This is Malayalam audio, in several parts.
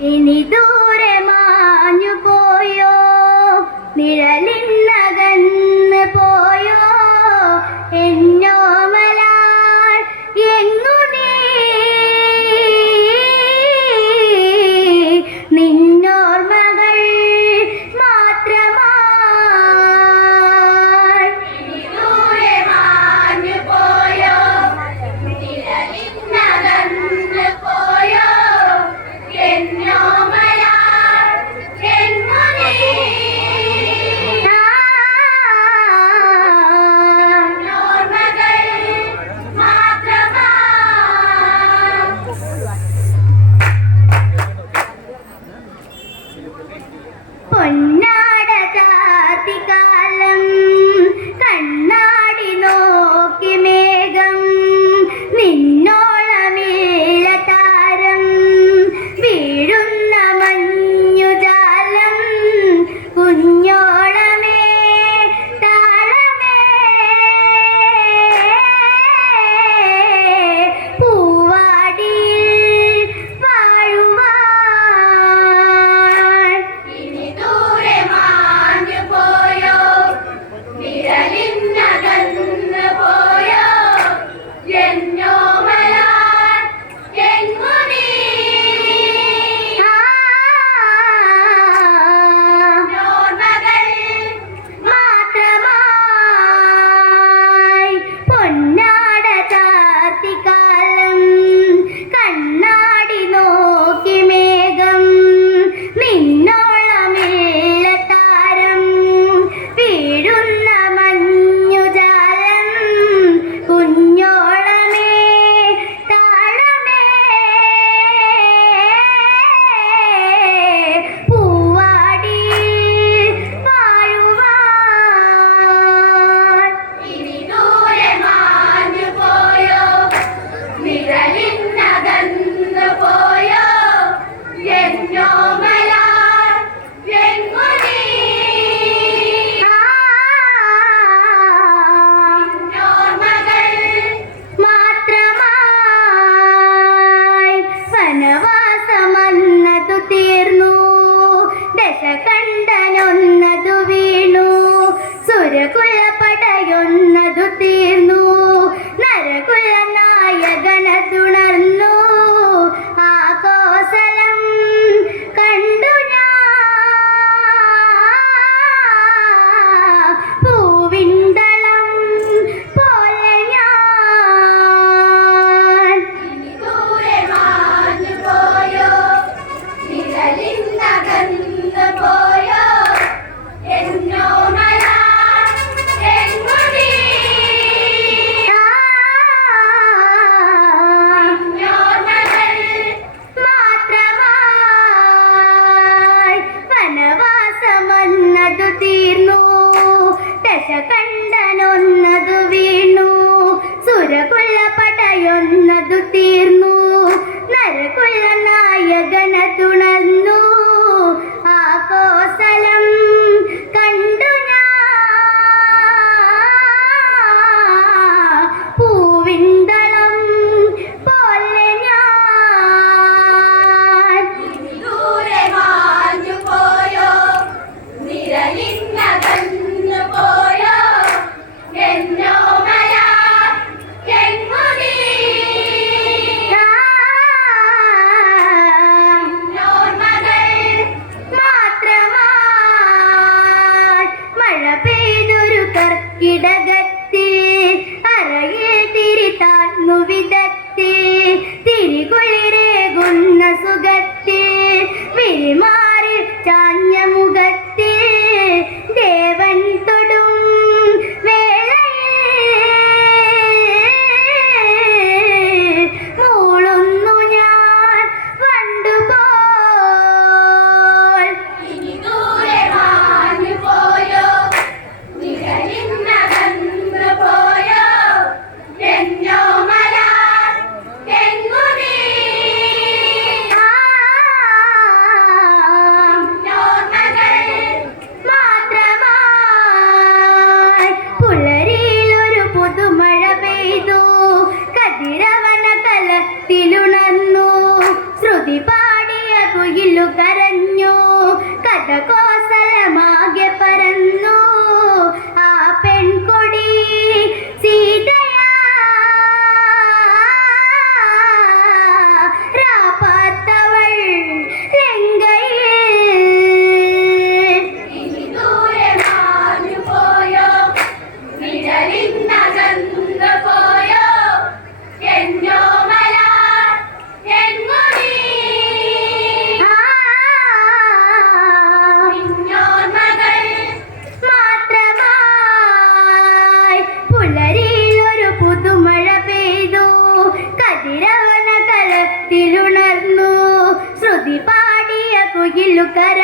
ഇനി ദൂരെ മാഞ്ഞു പോയോ? നിഴലിന്നകന്ന് പോയോ? എന്നോമലാൽ Señor.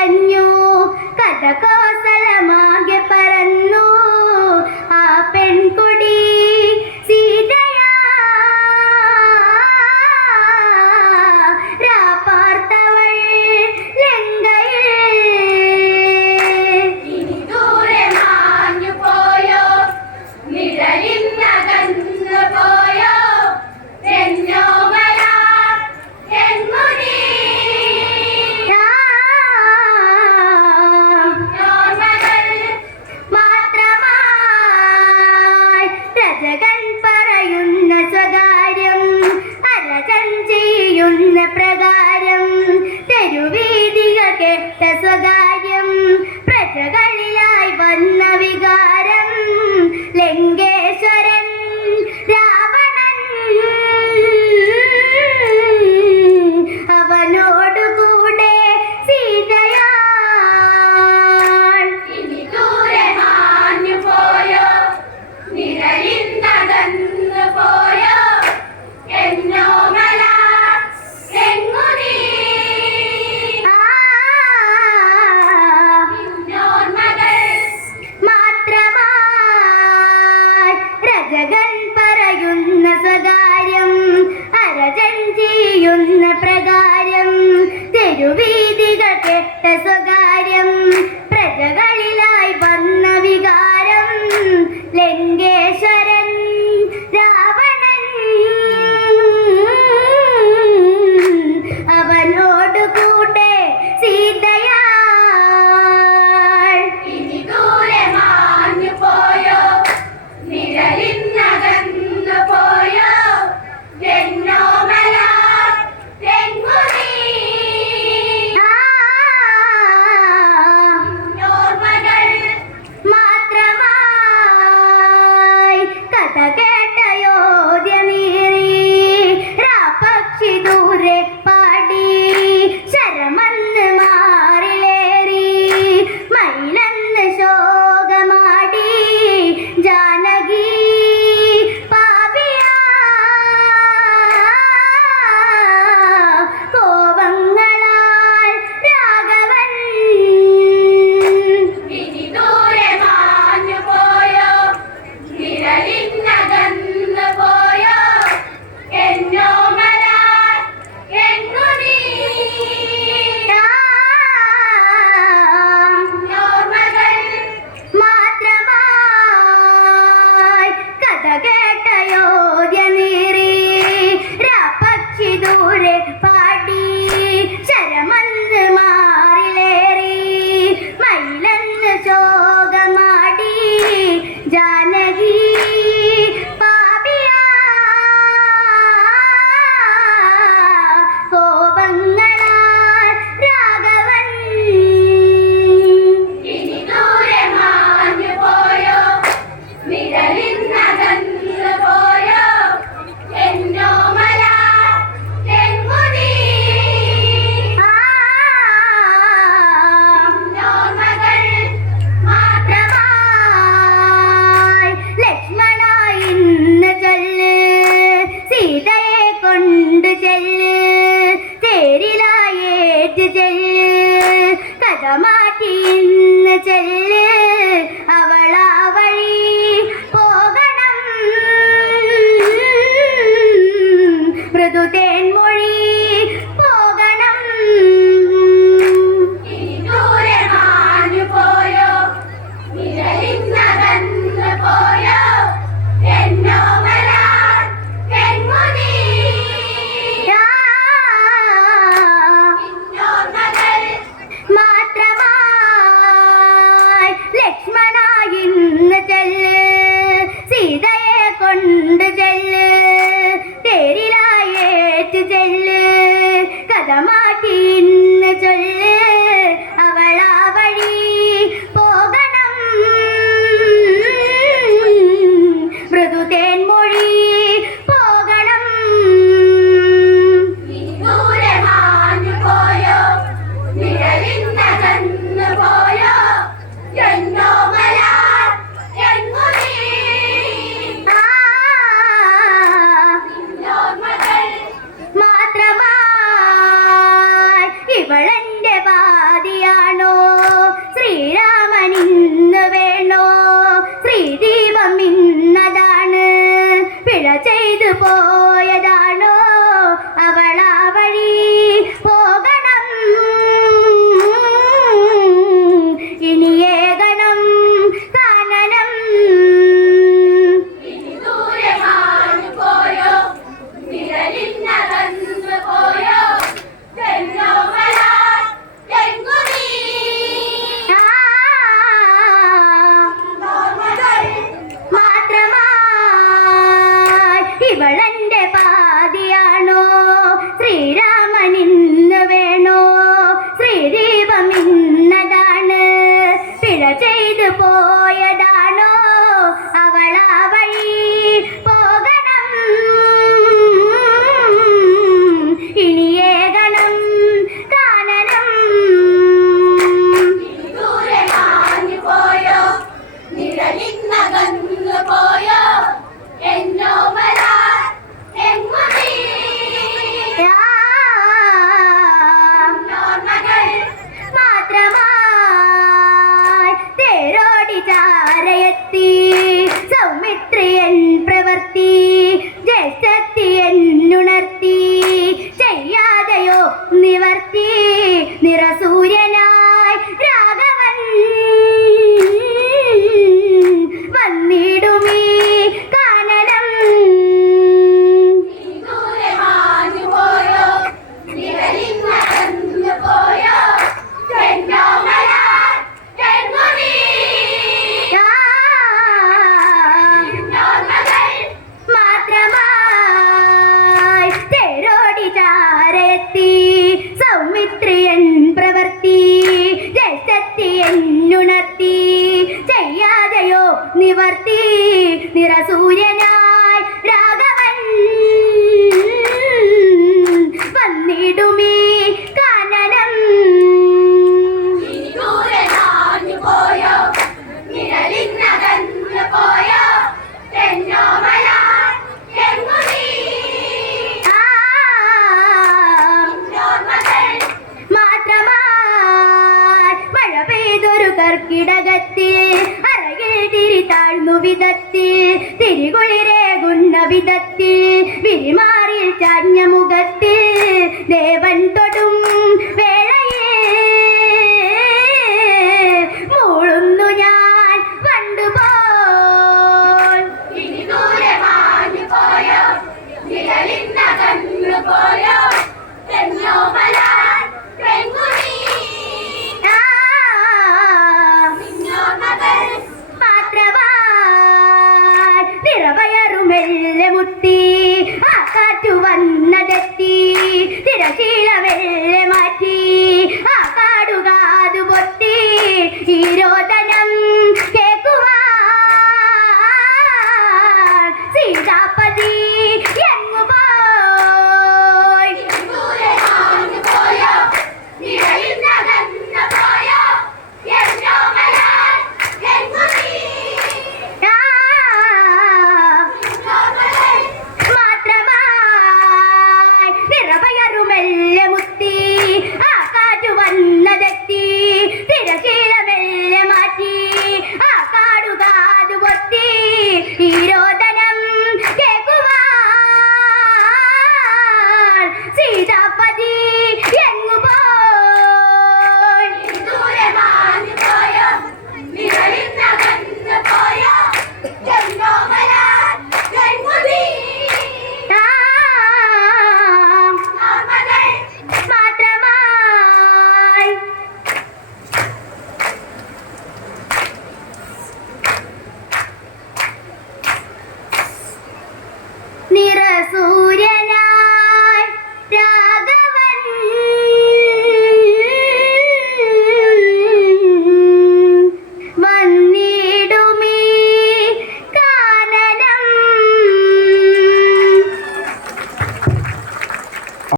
നിറഞ്ഞു കഥ കോസലമാകെ പറന്നു. ആ പെൺകുട്ടി വീതിക കെട്ട സ്വകാര്യം. മൃദു തേൻമൊഴി പോകണം ലക്ഷ്മണ ഇന്ന് ചെല്ല്. സീതയെ കൊണ്ട് പോയതാണോ ചാരയെത്തി